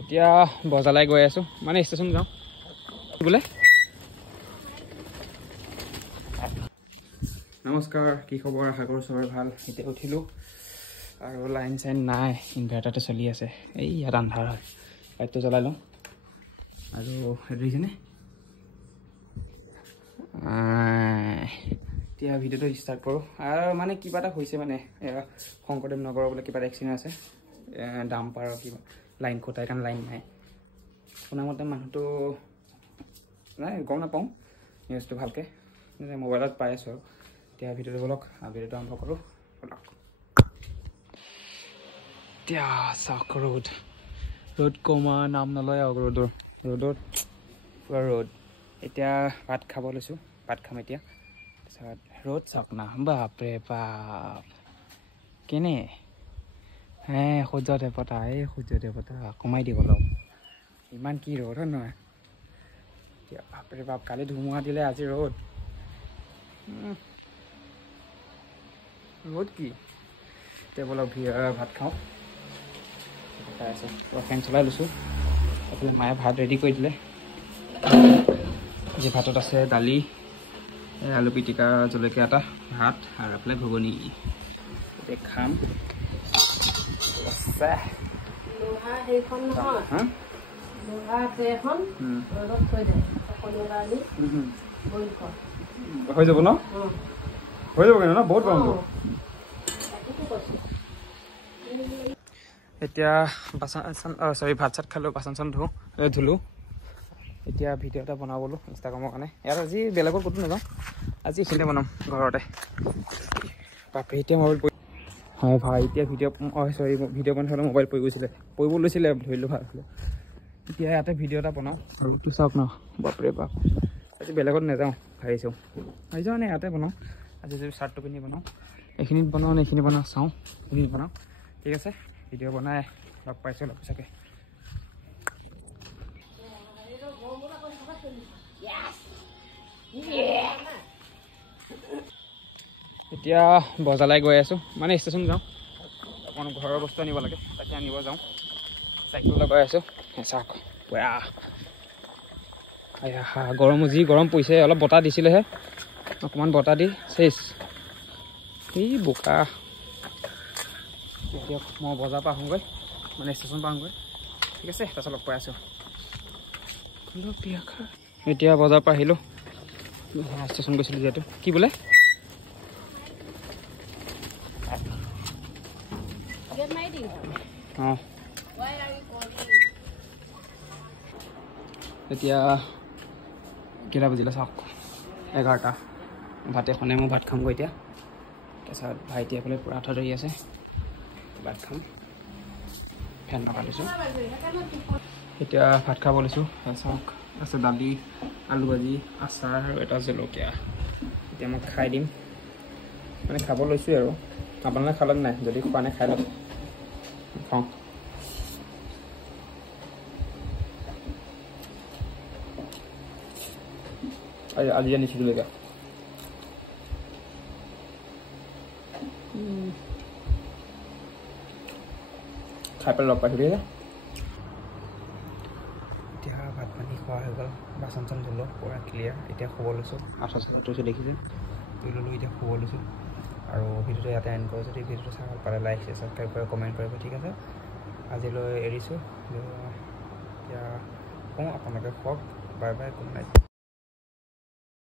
এতিয়া বজাৰলৈ গৈ আছো মানে ষ্টেচন যাওঁ বোলে নমস্কাৰ কি খবৰ আশা কৰোঁ চবৰে ভাল এতিয়া উঠিলোঁ আৰু লাইন চাইন নাই ইনভাৰ্টাৰতে চলি আছে এই ইয়াত আন্ধাৰ হয় লাইটটো জ্বলাই লওঁ আৰু সেইটো দেখিছেনে এতিয়া ভিডিঅ'টো ষ্টাৰ্ট কৰোঁ আৰু মানে কিবা এটা হৈছে মানে শংকৰদেৱ নগৰৰ বোলে কিবা এটা এক্সিডেণ্ট আছে ডাম্পাৰৰ কিবা লাইন কটাই কাৰণে লাইন নাই শুনামতে মানুহটো নাই গম নাপাওঁ নিউজটো ভালকৈ মোবাইলত পাই আছোঁ আৰু এতিয়া ভিডিঅ'টো বলক ভিডিঅ'টো আৰম্ভ কৰোঁ এতিয়া চাওক ৰ'দ কমা নাম নলয় আৰু ৰ'দত পুৰা ৰ'দ এতিয়া ভাত খাব লৈছোঁ ভাত খাম এতিয়া তাৰপিছত ৰ'দ চাওক না বাপৰে বাপ কেনে সূৰ্যতে পতা কমাই দিব অলপ ইমান কি ৰ'দ হয় নহয় এতিয়া বাপৰে বাপ কালি ধুমুহা দিলে আজি ৰ'দ কি এতিয়া বলক ভাত খাওঁ খাই আছোঁ ফেন চলাই লৈছোঁ এইফালে মায়ে ভাত ৰেডি কৰি দিলে যে ভাতত আছে দালি আলু পিটিকা জলকীয়া এটা ভাত আৰু এইফালে ঘুগুনি এতিয়া খাম হৈ যাব ন হৈ যাব কিন্তু ন বহুত গৰম এতিয়া ভাত চাত খালোঁ বাচন চাচন ধুলোঁ এতিয়া ভিডিঅ' এটা বনাবলৈ ইনষ্টাগ্ৰামৰ কাৰণে ইয়াত আজি বেলেগত ক'তো নাযাওঁ আজি এইখিনিতে বনাম ঘৰতে বাপৰে এতিয়া মোবাইল হয় ভাই এতিয়া ভিডিঅ' বনাই মোবাইল পৰিব লৈছিলে ধৰিলোঁ ভাল আছিলে এতিয়া ইয়াতে ভিডিঅ' এটা বনাওঁ ৰ'দটো চাওক ন বাপৰে বাপ আজি বেলেগত নাযাওঁ ভাবিছোঁ মানে ইয়াতে বনাওঁ আজি যদি চাৰ্টটো পিন্ধি বনাওঁ এইখিনিত বনাওঁ নে এইখিনি বনাওঁ চাওঁ এইখিনিত বনাওঁ ঠিক আছে ভিডিঅ' বনাই লগ পাইছোঁ লগ চাগে এতিয়া বজাৰলৈ গৈ আছোঁ মানে ষ্টেচন যাওঁ অকণ ঘৰৰ বস্তু আনিব লাগে তাকে আনিব যাওঁ চাইকেললৈ গৈ আছোঁ চাওক যি গৰম পৰিছে অলপ বতাহ দিছিলেহে অকণমান বতাহ দি চেচ এই বোকা এতিয়া মই বজাৰৰ পৰা আহোঁগৈ মানে ষ্টেচন পৰা আহোঁগৈ ঠিক আছে তাৰপিছত লগ পাই আছোঁ এতিয়া বজাৰৰ পৰা আহিলোঁ ষ্টেচন গৈছিলোঁ যিহেতু কি বোলে অঁ এতিয়া কেইটা বাজিলে চাওক 11টা ভাত এখনে মই ভাত খামগৈ এতিয়া তাৰপিছত ভাইটি এফালে পূৰা আঠা ধৰি আছে ভাত খাম ফেন লগাই লৈছোঁ এতিয়া ভাত খাব লৈছোঁ চাওক আছে দালি আলু ভাজি আচাৰ আৰু এটা জলকীয়া এতিয়া মই খাই দিম মানে খাব লৈছোঁ আৰু আপোনালোকে খালে নাই যদি খোৱা নাই খাই লওক খাওঁ আজি আনিছিলোঁ এতিয়া খাই পেলাই লগ পাইছোঁ দেই এতিয়া ভাত পানী খোৱা হৈ গ'ল বাচন চাচন ধুলোঁ পূৰা ক্লিয়াৰ এতিয়া শুব লৈছোঁ আঠা চাঠা তৰিছোঁ দেখিছোঁ ধুই ল'লোঁ এতিয়া শুব লৈছোঁ আৰু ভিডিঅ'টো ইয়াতে এণ্ড কৰোঁ যদি ভিডিঅ'টো চাই ভাল পালে লাইক ছাবস্ক্ৰাইব কৰিব কমেণ্ট কৰিব ঠিক আছে আজিলৈ এৰিছোঁ এতিয়া কওঁ আপোনালোকে শুৱক বাই বাই গুড নাইট